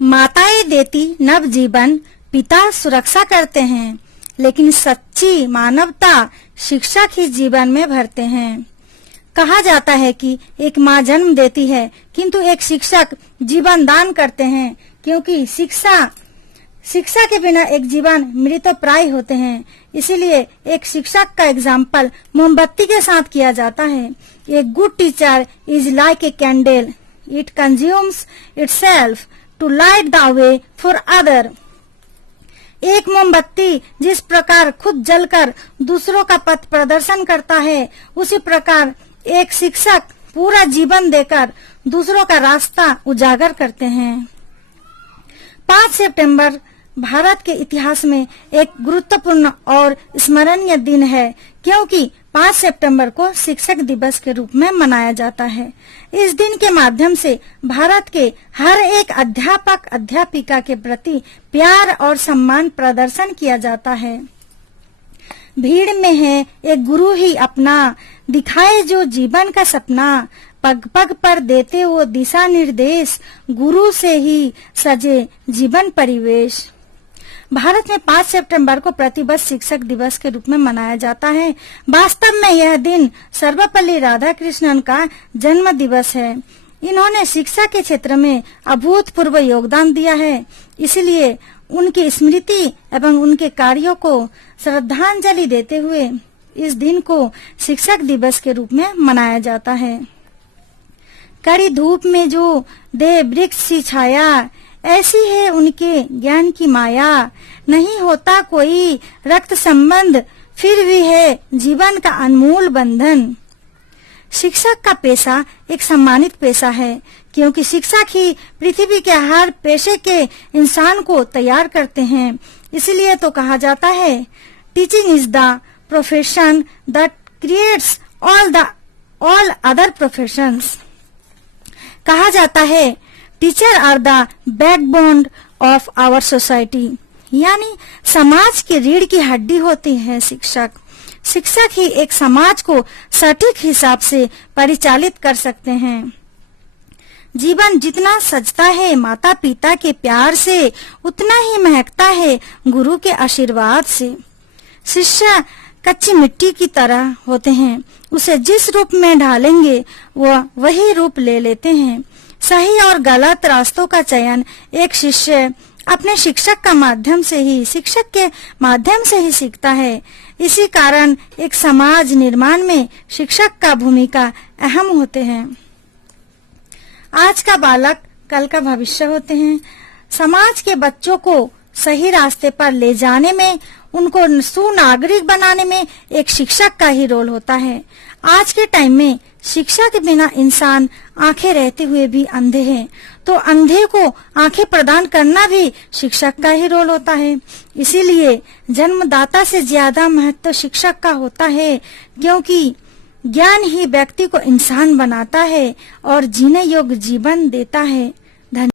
माताएं देती नव जीवन, पिता सुरक्षा करते हैं, लेकिन सच्ची मानवता शिक्षक ही जीवन में भरते हैं। कहा जाता है कि एक माँ जन्म देती है, किंतु एक शिक्षक जीवन दान करते हैं, क्योंकि शिक्षा के बिना एक जीवन मृतप्राय होते हैं। इसीलिए एक शिक्षक का एग्जाम्पल मोमबत्ती के साथ किया जाता है। A good teacher is like a candle, it consumes itself to light the way for other. एक मोमबत्ती जिस प्रकार खुद जलकर दूसरों का पथ प्रदर्शन करता है, उसी प्रकार एक शिक्षक पूरा जीवन देकर दूसरों का रास्ता उजागर करते हैं। 5 सितंबर भारत के इतिहास में एक गुरुत्वपूर्ण और स्मरणीय दिन है, क्योंकि 5 सितंबर को शिक्षक दिवस के रूप में मनाया जाता है। इस दिन के माध्यम से भारत के हर एक अध्यापक अध्यापिका के प्रति प्यार और सम्मान प्रदर्शन किया जाता है। भीड़ में है एक गुरु ही अपना, दिखाए जो जीवन का सपना, पग पग पर देते वो दिशा निर्देश, गुरु से ही सजे जीवन परिवेश। भारत में 5 सितंबर को प्रतिवर्ष शिक्षक दिवस के रूप में मनाया जाता है। वास्तव में यह दिन सर्वपल्ली राधाकृष्णन का जन्म दिवस है। इन्होंने शिक्षा के क्षेत्र में अभूतपूर्व योगदान दिया है, इसलिए उनकी स्मृति एवं उनके कार्यों को श्रद्धांजलि देते हुए इस दिन को शिक्षक दिवस के रूप में मनाया जाता है। कड़ी धूप में जो दे वृक्ष सी छाया, ऐसी है उनके ज्ञान की माया। नहीं होता कोई रक्त संबंध, फिर भी है जीवन का अनमोल बंधन। शिक्षक का पेशा एक सम्मानित पेशा है, क्योंकि शिक्षक ही पृथ्वी के हर पेशे के इंसान को तैयार करते हैं। इसलिए तो कहा जाता है, teaching is the profession that creates all other professions. कहा जाता है, teacher are the backbone of our society, यानी समाज की रीढ़ की हड्डी होती है शिक्षक। शिक्षक ही एक समाज को सटीक हिसाब से परिचालित कर सकते हैं। जीवन जितना सजता है माता पिता के प्यार से, उतना ही महकता है गुरु के आशीर्वाद से। शिष्य कच्ची मिट्टी की तरह होते हैं, उसे जिस रूप में ढालेंगे वह वही रूप ले लेते हैं। सही और गलत रास्तों का चयन एक शिष्य अपने शिक्षक के माध्यम से ही सीखता है। इसी कारण एक समाज निर्माण में शिक्षक का भूमिका अहम होते हैं। आज का बालक कल का भविष्य होते हैं। समाज के बच्चों को सही रास्ते पर ले जाने में, उनको सुनागरिक बनाने में एक शिक्षक का ही रोल होता है। आज के टाइम में शिक्षा के बिना इंसान आंखें रहते हुए भी अंधे हैं, तो अंधे को आंखें प्रदान करना भी शिक्षक का ही रोल होता है। इसीलिए जन्मदाता से ज्यादा महत्व शिक्षक का होता है, क्योंकि ज्ञान ही व्यक्ति को इंसान बनाता है और जीने योग्य जीवन देता है।